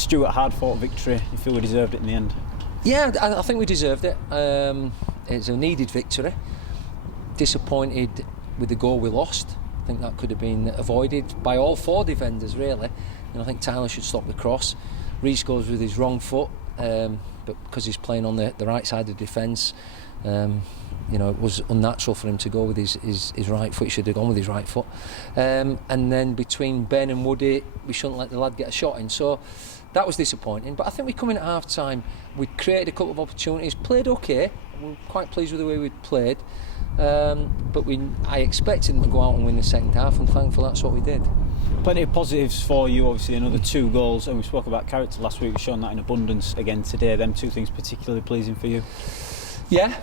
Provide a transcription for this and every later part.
Stuart, hard-fought victory. You feel we deserved it in the end? Yeah, I think we deserved it. It's a needed victory. Disappointed with the goal we lost. I think that could have been avoided by all four defenders, really. And I think Tyler should stop the cross. Reece goes with his wrong foot, but because he's playing on the right side of the defence, it was unnatural for him to go with his right foot. He should have gone with his right foot. And then between Ben and Woody, we shouldn't let the lad get a shot in. So that was disappointing. But I think we come in at half time, we created a couple of opportunities, played okay. We're quite pleased with the way we played. But I expected them to go out and win the second half, and thankfully that's what we did. Plenty of positives for you, obviously another 2 goals, and we spoke about character last week. We've shown that in abundance again today. Them 2 things particularly pleasing for you? Yeah.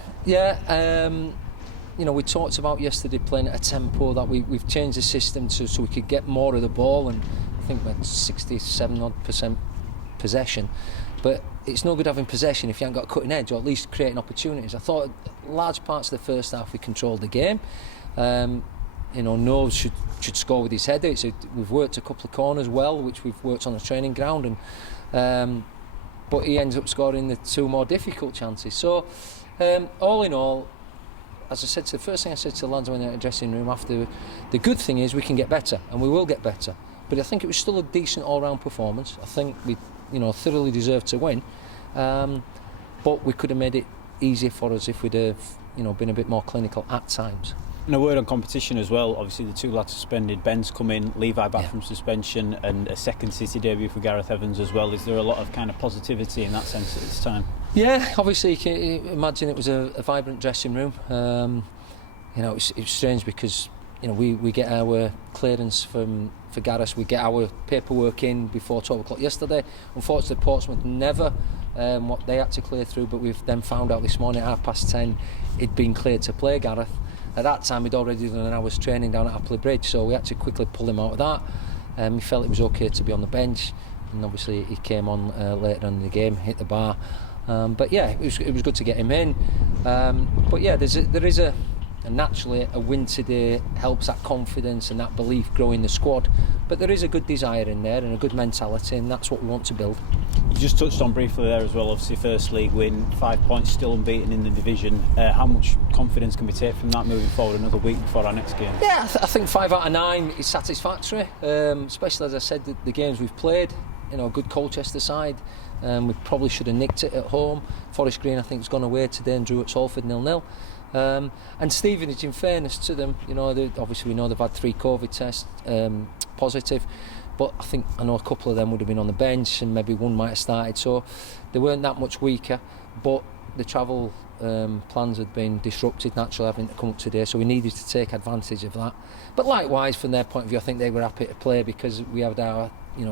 We talked about yesterday playing at a tempo that we've changed the system so we could get more of the ball, and I think we're 67% possession. But it's no good having possession if you haven't got a cutting edge, or at least creating opportunities. I thought large parts of the first half we controlled the game. Knowles should score with his header. We've worked a couple of corners well, which we've worked on the training ground, but he ends up scoring the 2 more difficult chances. So all in all, as I said, the first thing I said to the lads when they were in the dressing room after, the good thing is we can get better, and we will get better. But I think it was still a decent all-round performance. I think we thoroughly deserved to win, but we could have made it easier for us if we'd have been a bit more clinical at times. And a word on competition as well. Obviously the 2 lads suspended. Ben's come in, Levi back from suspension, and a second City debut for Gareth Evans as well. Is there a lot of kind of positivity in that sense at this time? Yeah, obviously you can imagine it was a vibrant dressing room. It's strange because we get our clearance for Gareth, we get our paperwork in before 12 o'clock yesterday. Unfortunately Portsmouth never what they had to clear through, but we've then found out this morning at 10:30 it'd been cleared to play Gareth. At that time he'd already done an hour's training down at Appley Bridge, so we had to quickly pull him out of that. He felt it was okay to be on the bench, and obviously he came on later in the game, hit the bar. But yeah, it was good to get him in. But yeah, there is naturally a win today helps that confidence and that belief grow in the squad. But there is a good desire in there and a good mentality, and that's what we want to build. You just touched on briefly there as well, obviously first league win, 5 points, still unbeaten in the division. How much confidence can we take from that moving forward another week before our next game? Yeah, I think 5 out of 9 is satisfactory, especially as I said, the games we've played. A good Colchester side. We probably should have nicked it at home. Forest Green I think has gone away today and drew at Salford 0-0. And Stevenage, in fairness to them, obviously we know they've had 3 COVID tests positive, but I know a couple of them would have been on the bench and maybe one might have started, so they weren't that much weaker. But the travel plans had been disrupted, naturally having to come up today, so we needed to take advantage of that. But likewise, from their point of view, I think they were happy to play because we had our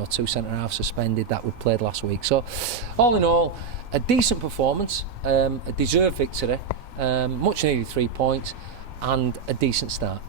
2 centre-halves suspended that we played last week. So all in all, a decent performance, a deserved victory, much needed 3 points, and a decent start.